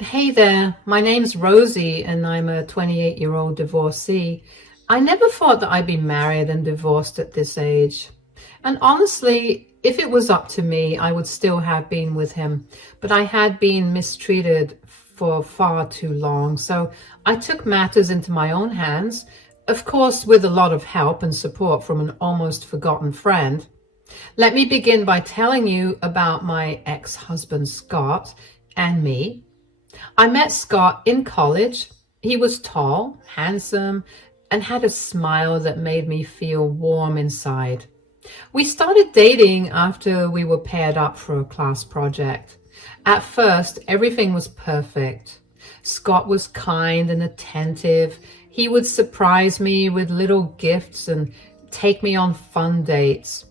Hey there, my name's Rosie and I'm a 28-year-old divorcee. I never thought that I'd be married and divorced at this age. And honestly, if it was up to me, I would still have been with him. But I had been mistreated for far too long, so I took matters into my own hands, of course, with a lot of help and support from an almost forgotten friend. Let me begin by telling you about my ex-husband, Scott, and me. I met Scott in college. He was tall, handsome, and had a smile that made me feel warm inside. We started dating after we were paired up for a class project. At first, everything was perfect. Scott was kind and attentive. He would surprise me with little gifts and take me on fun dates.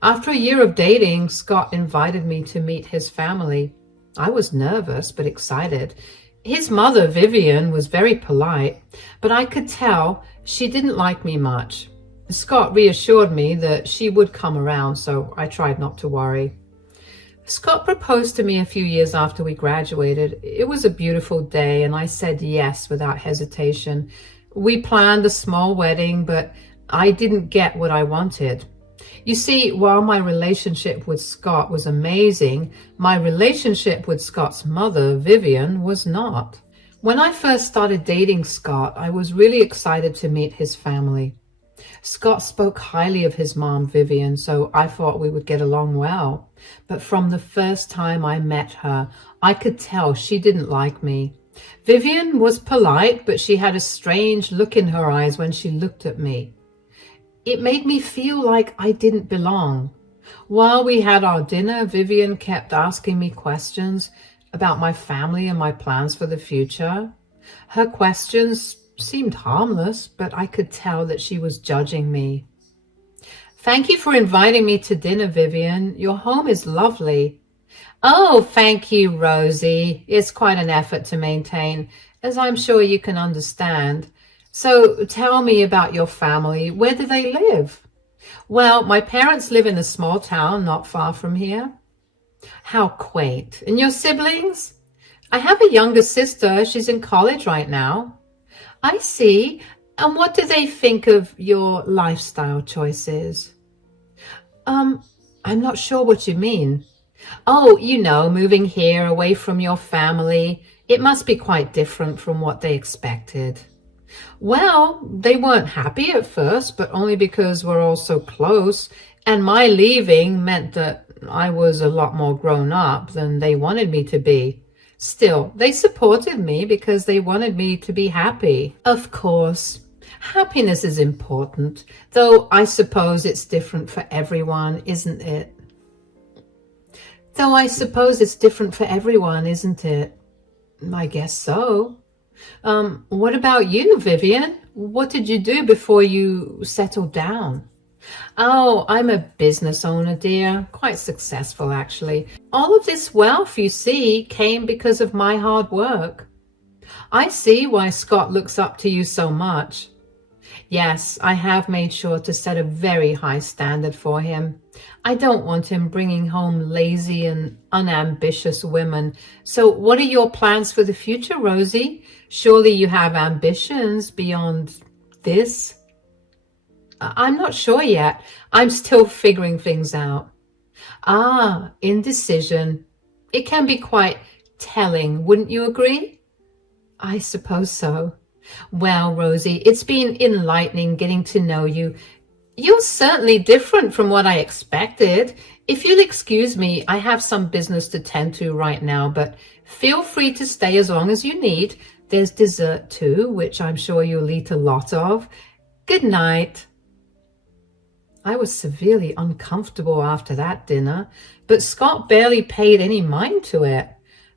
After a year of dating, Scott invited me to meet his family. I was nervous but excited. His mother, Vivian, was very polite, but I could tell she didn't like me much. Scott reassured me that she would come around, so I tried not to worry. Scott proposed to me a few years after we graduated. It was a beautiful day, and I said yes without hesitation. We planned a small wedding, but I didn't get what I wanted. You see, while my relationship with Scott was amazing, my relationship with Scott's mother, Vivian, was not. When I first started dating Scott, I was really excited to meet his family. Scott spoke highly of his mom, Vivian, so I thought we would get along well. But from the first time I met her, I could tell she didn't like me. Vivian was polite, but she had a strange look in her eyes when she looked at me. It made me feel like I didn't belong. While we had our dinner, Vivian kept asking me questions about my family and my plans for the future. Her questions seemed harmless, but I could tell that she was judging me. "Thank you for inviting me to dinner, Vivian. Your home is lovely." "Oh, thank you, Rosie. It's quite an effort to maintain, as I'm sure you can understand. So tell me about your family. Where do they live?" "Well, my parents live in a small town not far from here." "How quaint. And your siblings?" "I have a younger sister. She's in college right now." "I see. And what do they think of your lifestyle choices?" I'm not sure what you mean." "Oh, moving here away from your family. It must be quite different from what they expected." "Well, they weren't happy at first, but only because we're all so close, and my leaving meant that I was a lot more grown up than they wanted me to be. Still, they supported me because they wanted me to be happy." "Of course. Happiness is important, though I suppose it's different for everyone, isn't it?" "Though I suppose it's different for everyone, isn't it?" "I guess so." What about you, Vivian? What did you do before you settled down?" "Oh, I'm a business owner, dear. Quite successful, actually. All of this wealth, you see, came because of my hard work." "I see why Scott looks up to you so much." "Yes, I have made sure to set a very high standard for him. I don't want him bringing home lazy and unambitious women. So what are your plans for the future, Rosie? Surely you have ambitions beyond this?" "I'm not sure yet. I'm still figuring things out." "Ah, indecision. It can be quite telling, wouldn't you agree?" "I suppose so." "Well, Rosie, it's been enlightening getting to know you. You're certainly different from what I expected. If you'll excuse me, I have some business to tend to right now, but feel free to stay as long as you need. There's dessert too, which I'm sure you'll eat a lot of. Good night." I was severely uncomfortable after that dinner, but Scott barely paid any mind to it.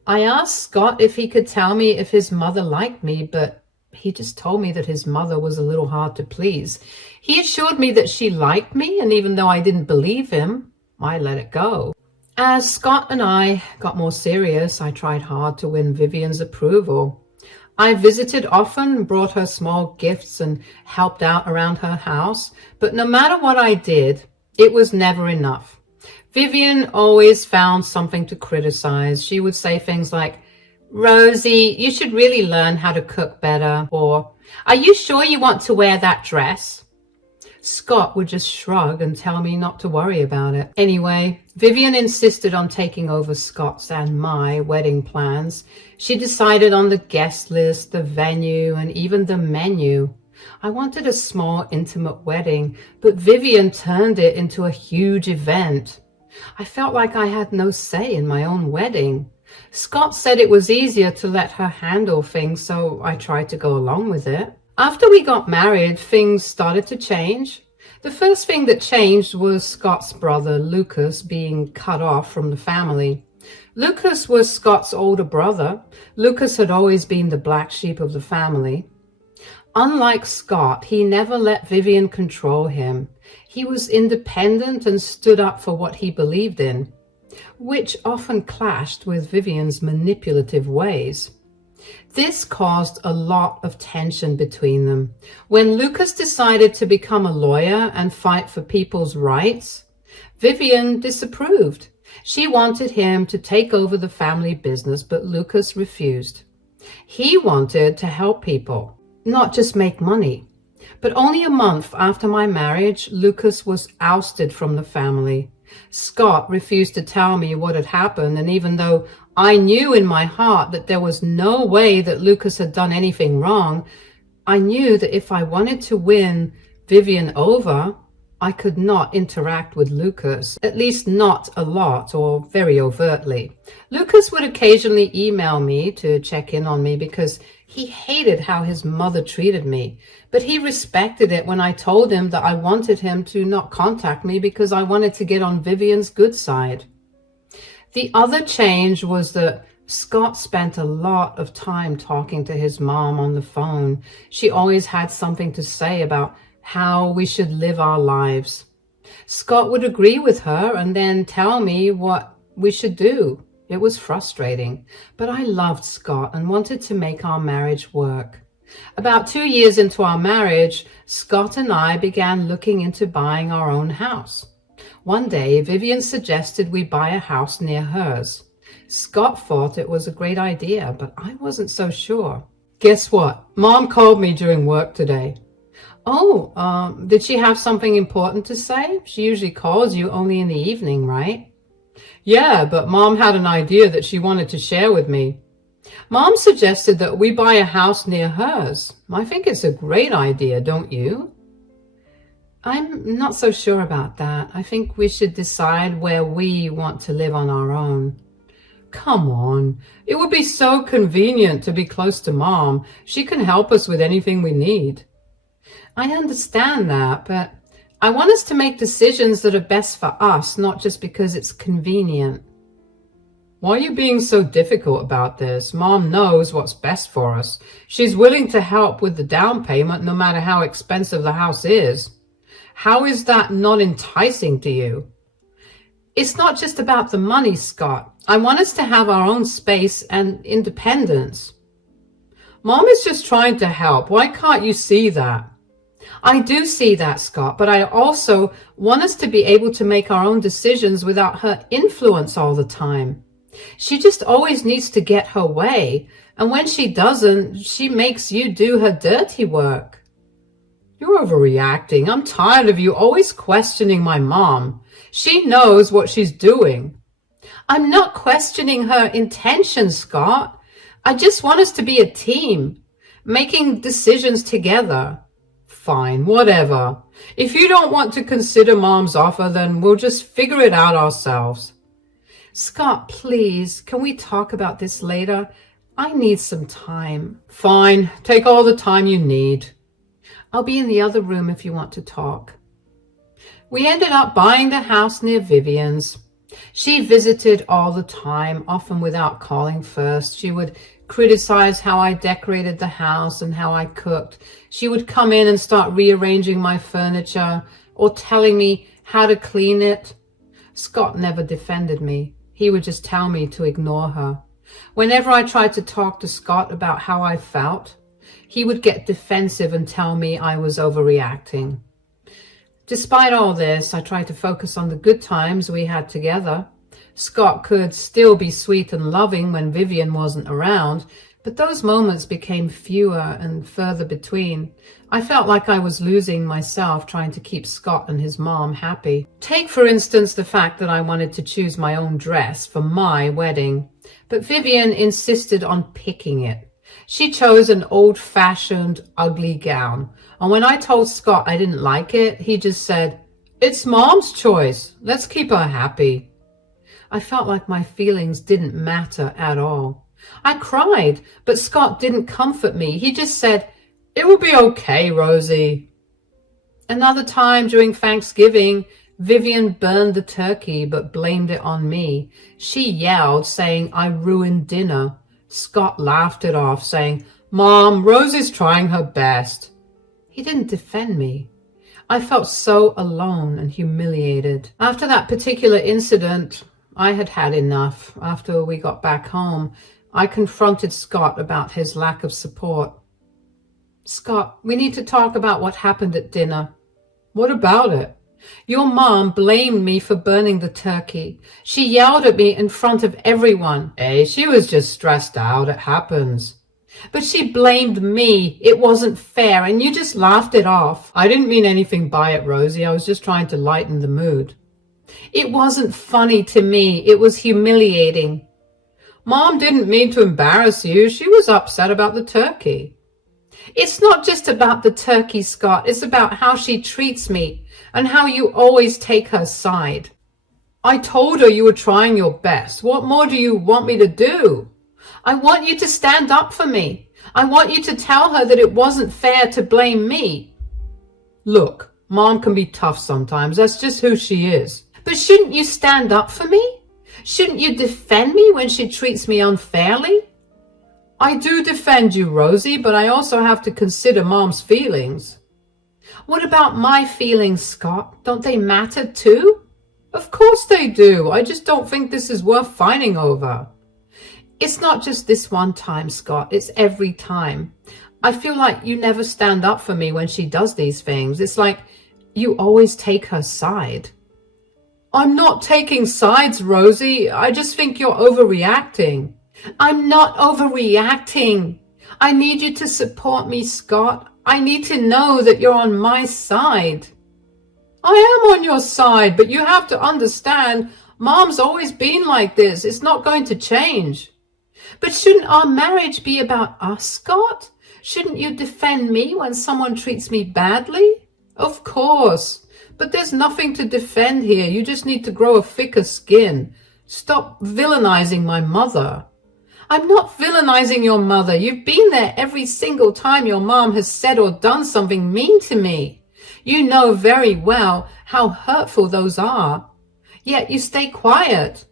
I asked Scott if he could tell me if his mother liked me, but he just told me that his mother was a little hard to please. He assured me that she liked me, and even though I didn't believe him, I let it go. As Scott and I got more serious, I tried hard to win Vivian's approval. I visited often, brought her small gifts, and helped out around her house, but no matter what I did, it was never enough. Vivian always found something to criticize. She would say things like, Rosie, you should really learn how to cook better. Or, are you sure you want to wear that dress? Scott would just shrug and tell me not to worry about it. Anyway, Vivian insisted on taking over Scott's and my wedding plans. She decided on the guest list, the venue, and even the menu. I wanted a small, intimate wedding, but Vivian turned it into a huge event. I felt like I had no say in my own wedding. Scott said it was easier to let her handle things, so I tried to go along with it. After we got married, things started to change. The first thing that changed was Scott's brother, Lucas, being cut off from the family. Lucas was Scott's older brother. Lucas had always been the black sheep of the family. Unlike Scott, he never let Vivian control him. He was independent and stood up for what he believed in, which often clashed with Vivian's manipulative ways. This caused a lot of tension between them. When Lucas decided to become a lawyer and fight for people's rights, Vivian disapproved. She wanted him to take over the family business, but Lucas refused. He wanted to help people, not just make money. But only a month after my marriage, Lucas was ousted from the family. Scott refused to tell me what had happened, and even though I knew in my heart that there was no way that Lucas had done anything wrong, I knew that if I wanted to win Vivian over, I could not interact with Lucas, at least not a lot or very overtly. Lucas would occasionally email me to check in on me because he hated how his mother treated me, but he respected it when I told him that I wanted him to not contact me because I wanted to get on Vivian's good side. The other change was that Scott spent a lot of time talking to his mom on the phone. She always had something to say about how we should live our lives. Scott would agree with her and then tell me what we should do. It was frustrating, but I loved Scott and wanted to make our marriage work. About 2 years into our marriage, Scott and I began looking into buying our own house. One day, Vivian suggested we buy a house near hers. Scott thought it was a great idea, but I wasn't so sure. Guess what? Mom called me during work today. Oh, did she have something important to say? She usually calls you only in the evening, right? Yeah, but Mom had an idea that she wanted to share with me. Mom suggested that we buy a house near hers. I think it's a great idea, don't you? I'm not so sure about that. I think we should decide where we want to live on our own. Come on. It would be so convenient to be close to Mom. She can help us with anything we need. I understand that, but I want us to make decisions that are best for us, not just because it's convenient. Why are you being so difficult about this? Mom knows what's best for us. She's willing to help with the down payment no matter how expensive the house is. How is that not enticing to you? It's not just about the money, Scott. I want us to have our own space and independence. Mom is just trying to help. Why can't you see that? I do see that, Scott, but I also want us to be able to make our own decisions without her influence all the time. She just always needs to get her way, and when she doesn't, she makes you do her dirty work. You're overreacting. I'm tired of you always questioning my mom. She knows what she's doing. I'm not questioning her intentions, Scott. I just want us to be a team, making decisions together. Fine, whatever. If you don't want to consider Mom's offer, then we'll just figure it out ourselves. Scott, please, can we talk about this later? I need some time. Fine, take all the time you need. I'll be in the other room if you want to talk. We ended up buying the house near Vivian's. She visited all the time, often without calling first. She would criticize how I decorated the house and how I cooked. She would come in and start rearranging my furniture or telling me how to clean it. Scott never defended me. He would just tell me to ignore her. Whenever I tried to talk to Scott about how I felt, he would get defensive and tell me I was overreacting. Despite all this, I tried to focus on the good times we had together. Scott could still be sweet and loving when Vivian wasn't around, but those moments became fewer and further between. I felt like I was losing myself trying to keep Scott and his mom happy. Take, for instance, the fact that I wanted to choose my own dress for my wedding, but Vivian insisted on picking it. She chose an old-fashioned, ugly gown, and when I told Scott I didn't like it, he just said, "It's Mom's choice. Let's keep her happy." I felt like my feelings didn't matter at all. I cried, but Scott didn't comfort me. He just said, "It will be okay, Rosie." Another time during Thanksgiving, Vivian burned the turkey but blamed it on me. She yelled, saying I ruined dinner. Scott laughed it off, saying, "Mom, Rosie's trying her best." He didn't defend me. I felt so alone and humiliated. After that particular incident, I had had enough. After we got back home, I confronted Scott about his lack of support. "Scott, we need to talk about what happened at dinner." "What about it?" "Your mom blamed me for burning the turkey. She yelled at me in front of everyone." "Hey, she was just stressed out. It happens." "But she blamed me. It wasn't fair, and you just laughed it off." "I didn't mean anything by it, Rosie. I was just trying to lighten the mood." "It wasn't funny to me. It was humiliating." "Mom didn't mean to embarrass you. She was upset about the turkey." "It's not just about the turkey, Scott. It's about how she treats me and how you always take her side." "I told her you were trying your best. What more do you want me to do?" "I want you to stand up for me. I want you to tell her that it wasn't fair to blame me." "Look, Mom can be tough sometimes. That's just who she is." "But shouldn't you stand up for me? Shouldn't you defend me when she treats me unfairly?" "I do defend you, Rosie, but I also have to consider Mom's feelings." "What about my feelings, Scott? Don't they matter too?" "Of course they do. I just don't think this is worth fighting over." "It's not just this one time, Scott. It's every time. I feel like you never stand up for me when she does these things. It's like you always take her side." "I'm not taking sides, Rosie. I just think you're overreacting." "I'm not overreacting. I need you to support me, Scott. I need to know that you're on my side." "I am on your side, but you have to understand, Mom's always been like this. It's not going to change." "But shouldn't our marriage be about us, Scott? Shouldn't you defend me when someone treats me badly?" "Of course, but there's nothing to defend here. You just need to grow a thicker skin. Stop villainizing my mother." "I'm not villainizing your mother. You've been there every single time your mom has said or done something mean to me. You know very well how hurtful those are. Yet you stay quiet."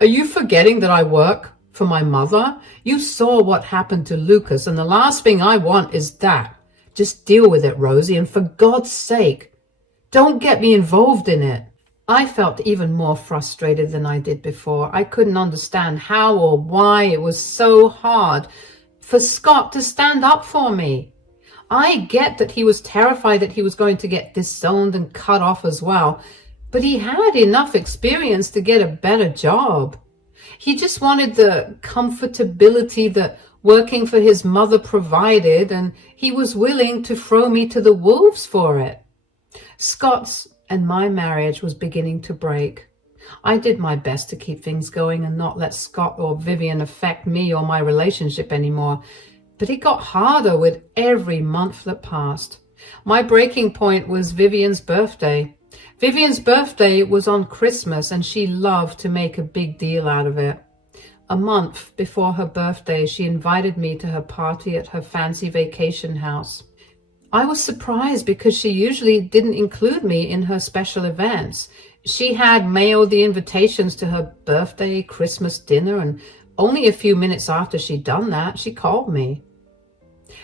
"Are you forgetting that I work for my mother? You saw what happened to Lucas, and the last thing I want is that. Just deal with it, Rosie, and for God's sake, don't get me involved in it." I felt even more frustrated than I did before. I couldn't understand how or why it was so hard for Scott to stand up for me. I get that he was terrified that he was going to get disowned and cut off as well, but he had enough experience to get a better job. He just wanted the comfortability that working for his mother provided, and he was willing to throw me to the wolves for it. Scott's and my marriage was beginning to break. I did my best to keep things going and not let Scott or Vivian affect me or my relationship anymore, but it got harder with every month that passed. My breaking point was Vivian's birthday. Vivian's birthday was on Christmas, and she loved to make a big deal out of it. A month before her birthday, she invited me to her party at her fancy vacation house. I was surprised because she usually didn't include me in her special events. She had mailed the invitations to her birthday, Christmas dinner, and only a few minutes after she'd done that, she called me.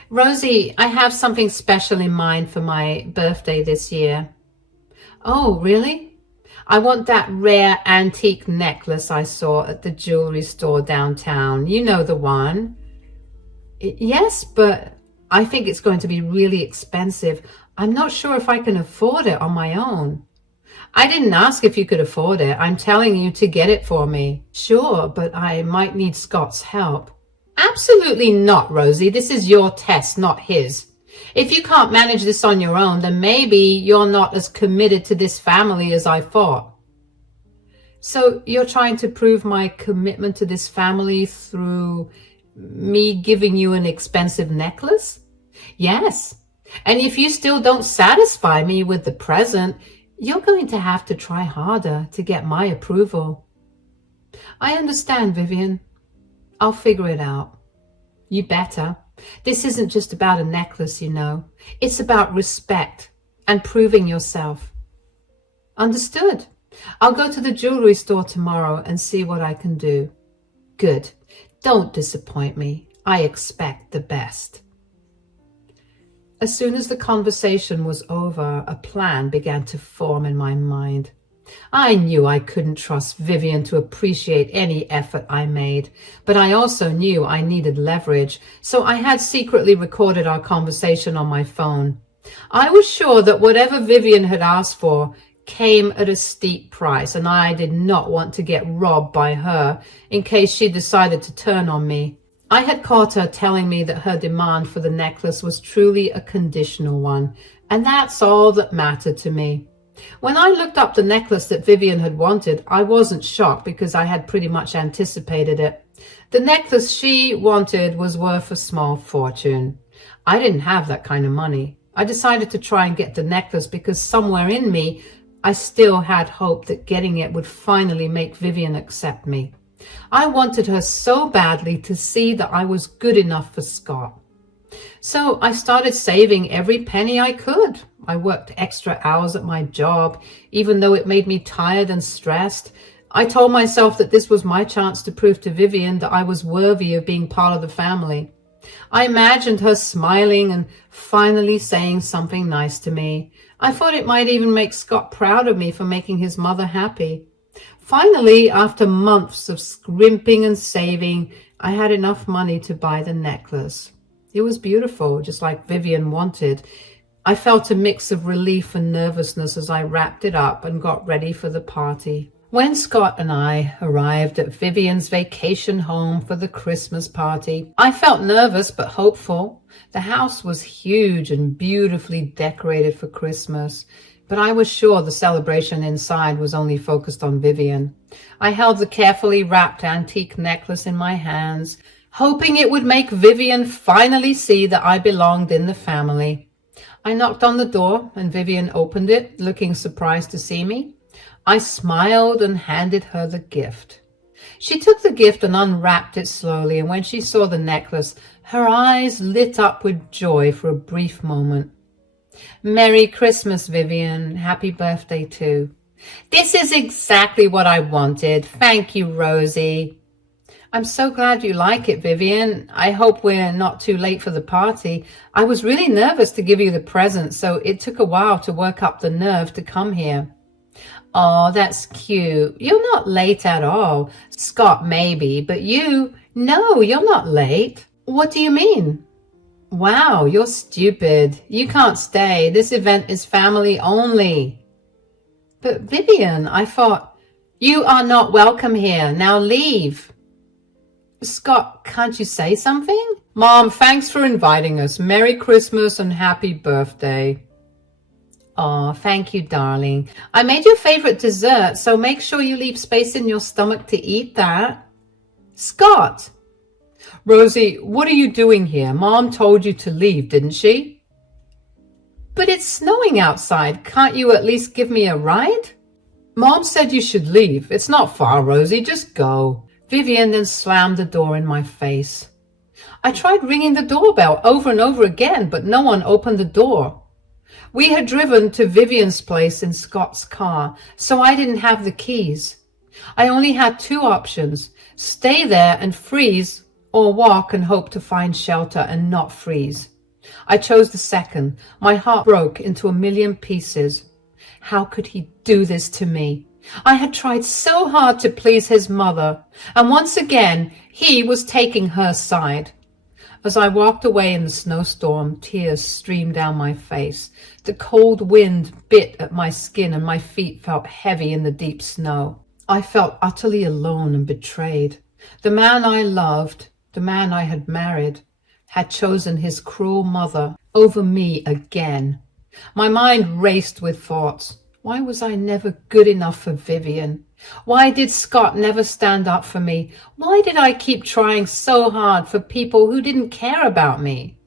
"Rosie, I have something special in mind for my birthday this year." "Oh, really?" "I want that rare antique necklace I saw at the jewelry store downtown. You know the one." "Yes, but I think it's going to be really expensive. I'm not sure if I can afford it on my own." I didn't ask if you could afford it. I'm telling you to get it for me. Sure, but I might need Scott's help. Absolutely not, Rosie. This is your test, not his. If you can't manage this on your own, then maybe you're not as committed to this family as I thought. So you're trying to prove my commitment to this family through me giving you an expensive necklace? Yes. And if you still don't satisfy me with the present, you're going to have to try harder to get my approval. I understand, Vivian. I'll figure it out. You better. This isn't just about a necklace, you know. It's about respect and proving yourself. Understood. I'll go to the jewelry store tomorrow and see what I can do. Good. Don't disappoint me. I expect the best. As soon as the conversation was over, a plan began to form in my mind. I knew I couldn't trust Vivian to appreciate any effort I made, but I also knew I needed leverage, so I had secretly recorded our conversation on my phone. I was sure that whatever Vivian had asked for came at a steep price, and I did not want to get robbed by her in case she decided to turn on me. I had caught her telling me that her demand for the necklace was truly a conditional one, and that's all that mattered to me. When I looked up the necklace that Vivian had wanted, I wasn't shocked because I had pretty much anticipated it. The necklace she wanted was worth a small fortune. I didn't have that kind of money. I decided to try and get the necklace because somewhere in me, I still had hope that getting it would finally make Vivian accept me. I wanted her so badly to see that I was good enough for Scott. So I started saving every penny I could. I worked extra hours at my job, even though it made me tired and stressed. I told myself that this was my chance to prove to Vivian that I was worthy of being part of the family. I imagined her smiling and finally saying something nice to me. I thought it might even make Scott proud of me for making his mother happy. Finally, after months of scrimping and saving, I had enough money to buy the necklace. It was beautiful, just like Vivian wanted. I felt a mix of relief and nervousness as I wrapped it up and got ready for the party. When Scott and I arrived at Vivian's vacation home for the Christmas party, I felt nervous but hopeful. The house was huge and beautifully decorated for Christmas, but I was sure the celebration inside was only focused on Vivian. I held the carefully wrapped antique necklace in my hands, hoping it would make Vivian finally see that I belonged in the family. I knocked on the door and Vivian opened it, looking surprised to see me. I smiled and handed her the gift. She took the gift and unwrapped it slowly, and when she saw the necklace, her eyes lit up with joy for a brief moment. Merry Christmas, Vivian. Happy birthday, too. This is exactly what I wanted. Thank you, Rosie. I'm so glad you like it, Vivian. I hope we're not too late for the party. I was really nervous to give you the present, so it took a while to work up the nerve to come here. Oh, that's cute. You're not late at all. Scott, maybe, but you? No, you're not late. What do you mean? Wow, you're stupid. You can't stay. This event is family only. But Vivian, I thought, you are not welcome here. Now leave. Scott, can't you say something? Mom, thanks for inviting us. Merry Christmas and happy birthday. Oh, thank you, darling. I made your favorite dessert, so make sure you leave space in your stomach to eat that. Scott! Rosie, what are you doing here? Mom told you to leave, didn't she? But it's snowing outside. Can't you at least give me a ride? Mom said you should leave. It's not far, Rosie. Just go. Vivian then slammed the door in my face. I tried ringing the doorbell over and over again, but no one opened the door. We had driven to Vivian's place in Scott's car, so I didn't have the keys. I only had two options, stay there and freeze, or walk and hope to find shelter and not freeze. I chose the second. My heart broke into a million pieces. How could he do this to me? I had tried so hard to please his mother, and once again, he was taking her side. As I walked away in the snowstorm, tears streamed down my face. The cold wind bit at my skin and my feet felt heavy in the deep snow. I felt utterly alone and betrayed. The man I loved, the man I had married, had chosen his cruel mother over me again. My mind raced with thoughts. Why was I never good enough for Vivian? Why did Scott never stand up for me? Why did I keep trying so hard for people who didn't care about me?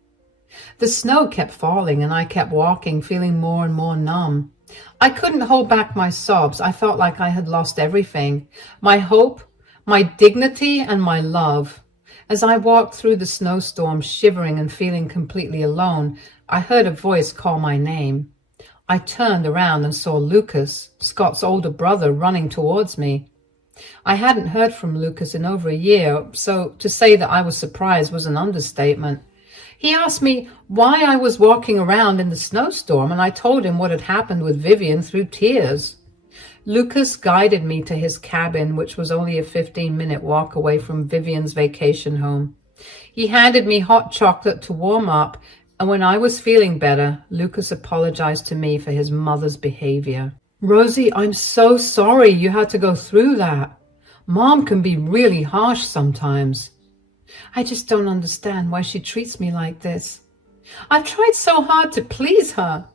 The snow kept falling and I kept walking, feeling more and more numb. I couldn't hold back my sobs. I felt like I had lost everything. My hope, my dignity, and my love. As I walked through the snowstorm, shivering and feeling completely alone, I heard a voice call my name. I turned around and saw Lucas, Scott's older brother, running towards me. I hadn't heard from Lucas in over a year, so to say that I was surprised was an understatement. He asked me why I was walking around in the snowstorm, and I told him what had happened with Vivian through tears. Lucas guided me to his cabin, which was only a 15-minute walk away from Vivian's vacation home. He handed me hot chocolate to warm up, and when I was feeling better, Lucas apologized to me for his mother's behavior. Rosie, I'm so sorry you had to go through that. Mom can be really harsh sometimes. I just don't understand why she treats me like this. I've tried so hard to please her.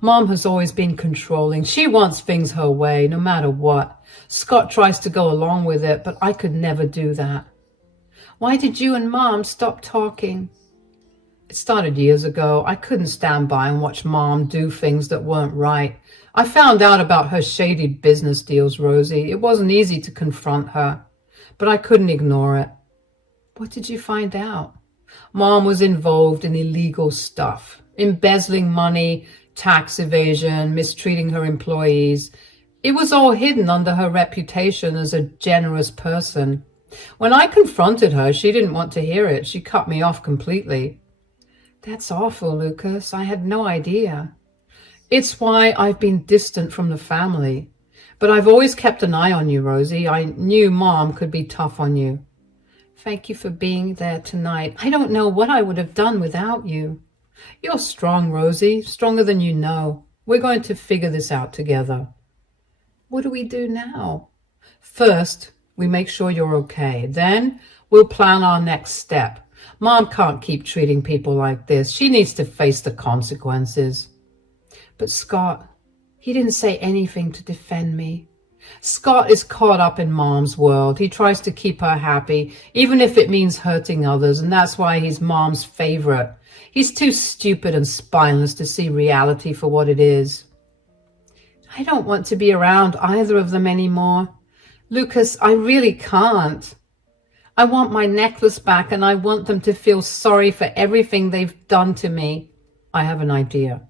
Mom has always been controlling. She wants things her way, no matter what. Scott tries to go along with it, but I could never do that. Why did you and Mom stop talking? It started years ago. I couldn't stand by and watch Mom do things that weren't right. I found out about her shady business deals, Rosie. It wasn't easy to confront her, but I couldn't ignore it. What did you find out? Mom was involved in illegal stuff, embezzling money, tax evasion, mistreating her employees. It was all hidden under her reputation as a generous person. When I confronted her, she didn't want to hear it. She cut me off completely. That's awful, Lucas. I had no idea. It's why I've been distant from the family. But I've always kept an eye on you, Rosie. I knew Mom could be tough on you. Thank you for being there tonight. I don't know what I would have done without you. You're strong, Rosie, stronger than you know. We're going to figure this out together. What do we do now? First, we make sure you're okay. Then we'll plan our next step. Mom can't keep treating people like this. She needs to face the consequences. But Scott, he didn't say anything to defend me. Scott is caught up in Mom's world. He tries to keep her happy, even if it means hurting others, and that's why he's Mom's favorite. He's too stupid and spineless to see reality for what it is. I don't want to be around either of them anymore. Lucas, I really can't. I want my necklace back, and I want them to feel sorry for everything they've done to me. I have an idea.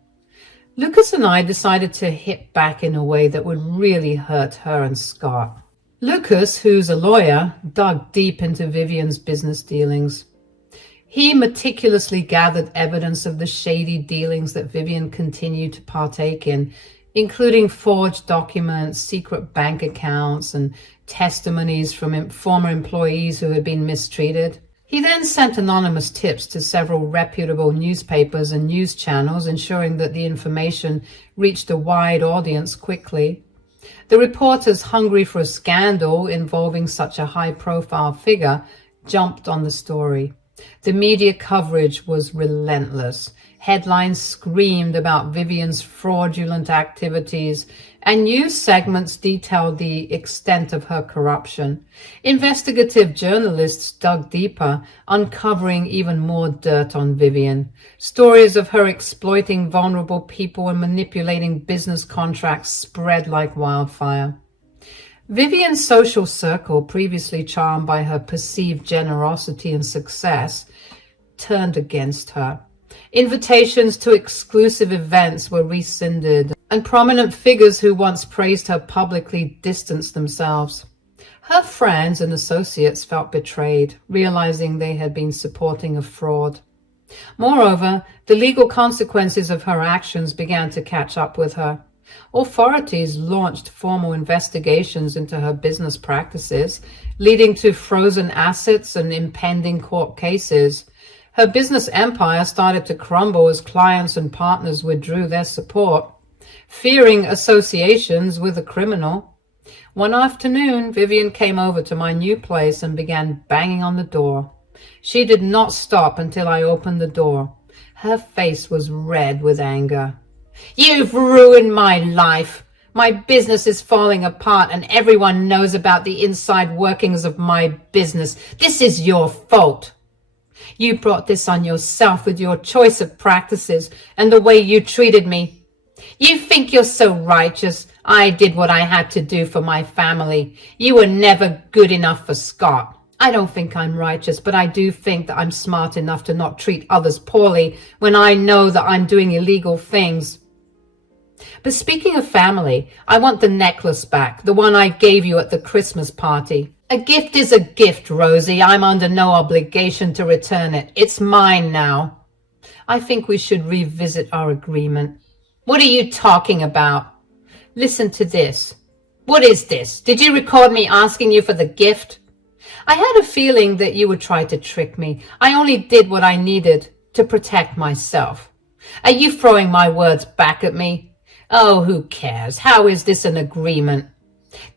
Lucas and I decided to hit back in a way that would really hurt her and Scott. Lucas, who's a lawyer, dug deep into Vivian's business dealings. He meticulously gathered evidence of the shady dealings that Vivian continued to partake in, including forged documents, secret bank accounts, and testimonies from former employees who had been mistreated. He then sent anonymous tips to several reputable newspapers and news channels, ensuring that the information reached a wide audience quickly. The reporters, hungry for a scandal involving such a high-profile figure, jumped on the story. The media coverage was relentless. Headlines screamed about Vivian's fraudulent activities, and news segments detailed the extent of her corruption. Investigative journalists dug deeper, uncovering even more dirt on Vivian. Stories of her exploiting vulnerable people and manipulating business contracts spread like wildfire. Vivian's social circle, previously charmed by her perceived generosity and success, turned against her. Invitations to exclusive events were rescinded, and prominent figures who once praised her publicly distanced themselves. Her friends and associates felt betrayed, realizing they had been supporting a fraud. Moreover, the legal consequences of her actions began to catch up with her. Authorities launched formal investigations into her business practices, leading to frozen assets and impending court cases. Her business empire started to crumble as clients and partners withdrew their support, fearing associations with a criminal. One afternoon, Vivian came over to my new place and began banging on the door. She did not stop until I opened the door. Her face was red with anger. "You've ruined my life. My business is falling apart and everyone knows about the inside workings of my business. This is your fault. You brought this on yourself with your choice of practices and the way you treated me. You think you're so righteous. I did what I had to do for my family. You were never good enough for Scott. I don't think I'm righteous, but I do think that I'm smart enough to not treat others poorly when I know that I'm doing illegal things. But speaking of family, I want the necklace back, the one I gave you at the Christmas party. A gift is a gift, Rosie. I'm under no obligation to return it. It's mine now. I think we should revisit our agreement." "What are you talking about?" "Listen to this." "What is this? Did you record me asking you for the gift?" "I had a feeling that you would try to trick me. I only did what I needed to protect myself." "Are you throwing my words back at me?" "Oh, who cares? How is this an agreement?"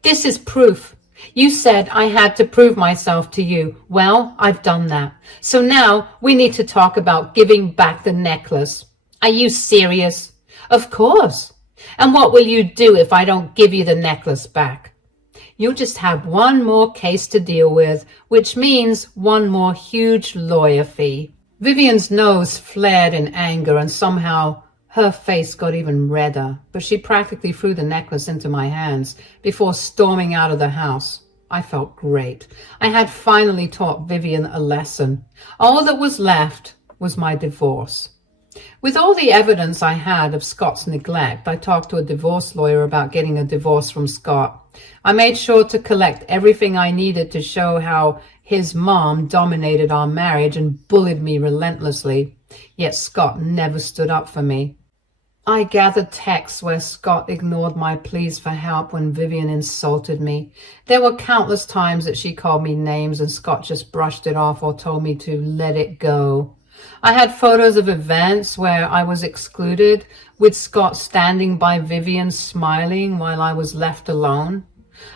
"This is proof. You said I had to prove myself to you. Well, I've done that. So now we need to talk about giving back the necklace." "Are you serious?" "Of course. And what will you do if I don't give you the necklace back?" "You'll just have one more case to deal with, which means one more huge lawyer fee." Vivian's nose flared in anger and somehow her face got even redder, but she practically threw the necklace into my hands before storming out of the house. I felt great. I had finally taught Vivian a lesson. All that was left was my divorce. With all the evidence I had of Scott's neglect, I talked to a divorce lawyer about getting a divorce from Scott. I made sure to collect everything I needed to show how his mom dominated our marriage and bullied me relentlessly. Yet Scott never stood up for me. I gathered texts where Scott ignored my pleas for help when Vivian insulted me. There were countless times that she called me names and Scott just brushed it off or told me to let it go. I had photos of events where I was excluded, with Scott standing by Vivian smiling while I was left alone.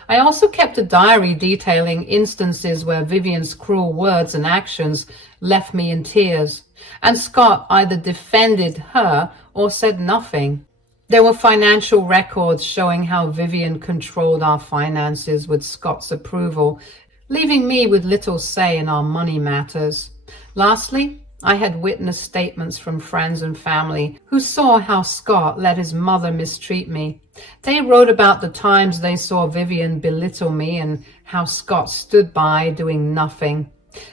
I also kept a diary detailing instances where Vivian's cruel words and actions left me in tears, and Scott either defended her or said nothing. There were financial records showing how Vivian controlled our finances with Scott's approval, leaving me with little say in our money matters. Lastly, I had witnessed statements from friends and family who saw how Scott let his mother mistreat me. They wrote about the times they saw Vivian belittle me and how Scott stood by doing nothing.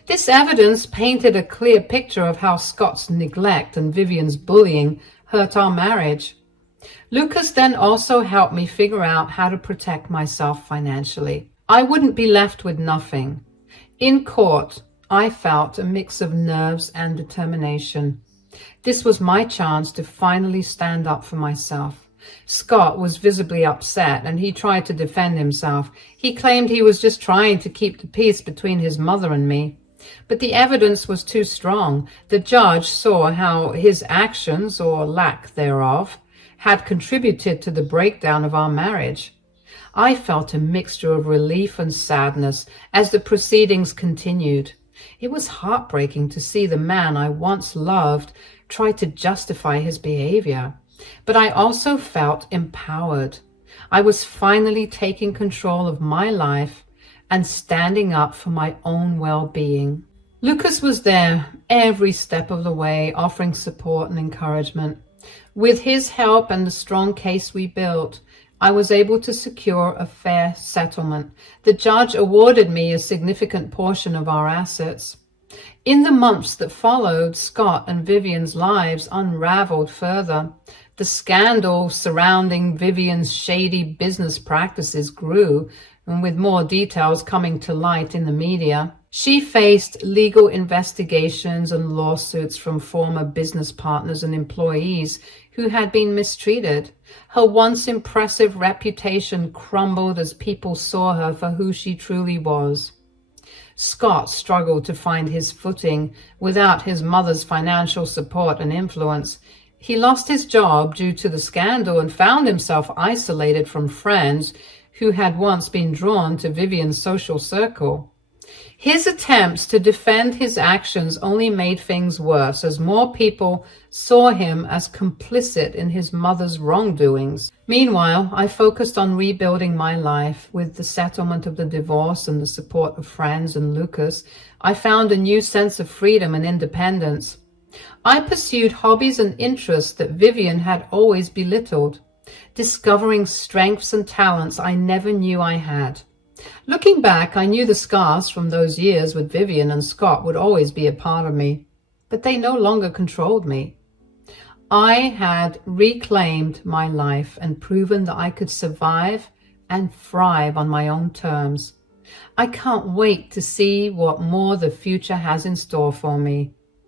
This evidence painted a clear picture of how Scott's neglect and Vivian's bullying hurt our marriage. Lucas then also helped me figure out how to protect myself financially. I wouldn't be left with nothing. In court, I felt a mix of nerves and determination. This was my chance to finally stand up for myself. Scott was visibly upset and he tried to defend himself. He claimed he was just trying to keep the peace between his mother and me. But the evidence was too strong. The judge saw how his actions, or lack thereof, had contributed to the breakdown of our marriage. I felt a mixture of relief and sadness as the proceedings continued. It was heartbreaking to see the man I once loved try to justify his behavior. But I also felt empowered. I was finally taking control of my life and standing up for my own well-being. Lucas was there every step of the way, offering support and encouragement. With his help and the strong case we built, I was able to secure a fair settlement. The judge awarded me a significant portion of our assets. In the months that followed, Scott and Vivian's lives unraveled further. The scandal surrounding Vivian's shady business practices grew, and with more details coming to light in the media. She faced legal investigations and lawsuits from former business partners and employees who had been mistreated. Her once impressive reputation crumbled as people saw her for who she truly was. Scott struggled to find his footing without his mother's financial support and influence. He lost his job due to the scandal and found himself isolated from friends who had once been drawn to Vivian's social circle. His attempts to defend his actions only made things worse as more people saw him as complicit in his mother's wrongdoings. Meanwhile, I focused on rebuilding my life. With the settlement of the divorce and the support of friends and Lucas, I found a new sense of freedom and independence. I pursued hobbies and interests that Vivian had always belittled, discovering strengths and talents I never knew I had. Looking back, I knew the scars from those years with Vivian and Scott would always be a part of me, but they no longer controlled me. I had reclaimed my life and proven that I could survive and thrive on my own terms. I can't wait to see what more the future has in store for me.